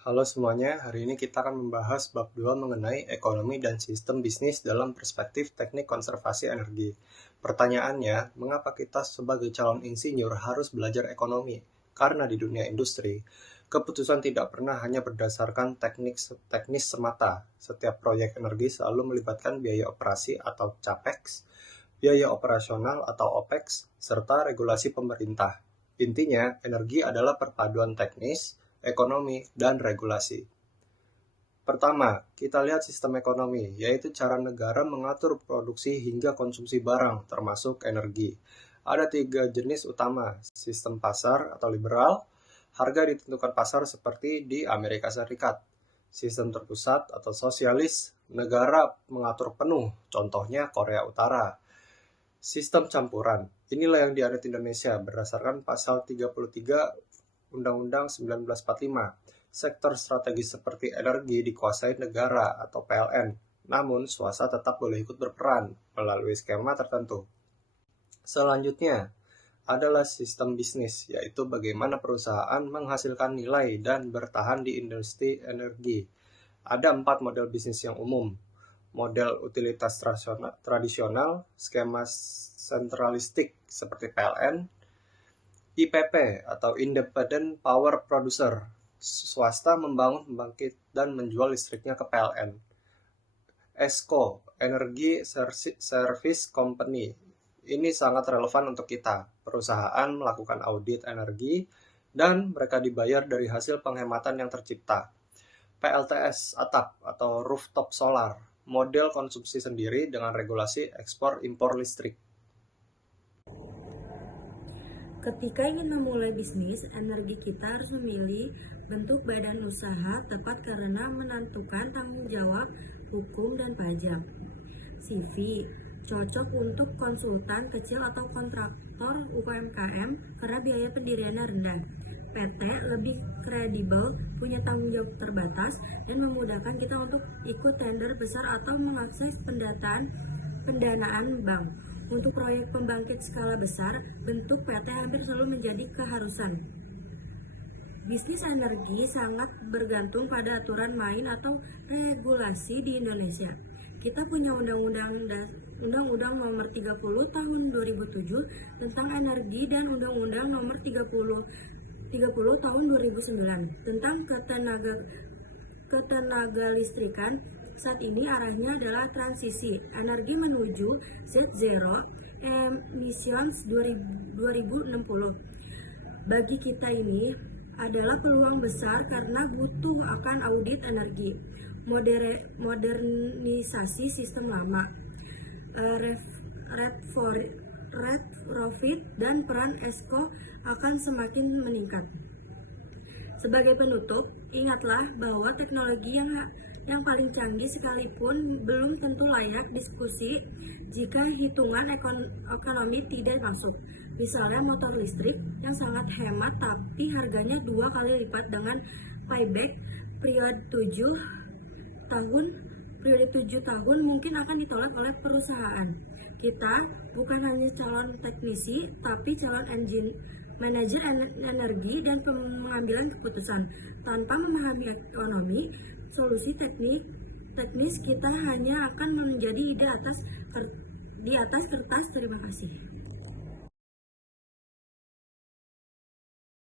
Halo semuanya, hari ini kita akan membahas bab 2 mengenai ekonomi dan sistem bisnis dalam perspektif teknik konservasi energi. Pertanyaannya, mengapa kita sebagai calon insinyur harus belajar ekonomi? Karena di dunia industri, keputusan tidak pernah hanya berdasarkan teknis semata. Setiap proyek energi selalu melibatkan biaya operasi atau CAPEX, biaya operasional atau OPEX, serta regulasi pemerintah. Intinya, energi adalah perpaduan teknis, ekonomi, dan regulasi. Pertama, kita lihat sistem ekonomi, yaitu cara negara mengatur produksi hingga konsumsi barang, termasuk energi. Ada 3 jenis utama, sistem pasar atau liberal, harga ditentukan pasar seperti di Amerika Serikat. Sistem terpusat atau sosialis, negara mengatur penuh, contohnya Korea Utara. Sistem campuran, inilah yang dianut Indonesia berdasarkan pasal 33 Undang-Undang 1945. Sektor strategis seperti energi dikuasai negara atau PLN, namun swasta tetap boleh ikut berperan melalui skema tertentu. Selanjutnya adalah sistem bisnis, yaitu bagaimana perusahaan menghasilkan nilai dan bertahan di industri energi. Ada 4 model bisnis yang umum. Model utilitas tradisional, skema sentralistik seperti PLN, IPP atau Independent Power Producer, swasta membangun pembangkit dan menjual listriknya ke PLN. ESCO, Energy Service Company, ini sangat relevan untuk kita. Perusahaan melakukan audit energi dan mereka dibayar dari hasil penghematan yang tercipta. PLTS, atap atau rooftop solar, model konsumsi sendiri dengan regulasi ekspor-impor listrik. Ketika ingin memulai bisnis, energi kita harus memilih bentuk badan usaha tepat karena menentukan tanggung jawab hukum dan pajak. CV cocok untuk konsultan kecil atau kontraktor UMKM karena biaya pendiriannya rendah. PT lebih kredibel, punya tanggung jawab terbatas, dan memudahkan kita untuk ikut tender besar atau mengakses pendanaan bank. Untuk proyek pembangkit skala besar, bentuk PT hampir selalu menjadi keharusan. Bisnis energi sangat bergantung pada aturan main atau regulasi di Indonesia. Kita punya Undang-Undang Nomor 30 Tahun 2007 tentang energi dan Undang-Undang Nomor 30 Tahun 2009 tentang ketenaga listrikan. Saat ini arahnya adalah transisi energi menuju Z0 emissions 2060. Bagi kita ini adalah peluang besar karena butuh akan audit energi, modernisasi sistem lama, retrofit, dan peran ESCO akan semakin meningkat. Sebagai penutup, ingatlah bahwa teknologi yang paling canggih sekalipun belum tentu layak diskusi jika hitungan ekonomi tidak masuk. Misalnya motor listrik yang sangat hemat tapi harganya 2 kali lipat dengan payback periode 7 tahun mungkin akan ditolak oleh perusahaan. Kita bukan hanya calon teknisi tapi calon manajer energi dan pengambilan keputusan. Tanpa memahami ekonomi, solusi teknis kita hanya akan menjadi ide di atas kertas. Terima kasih.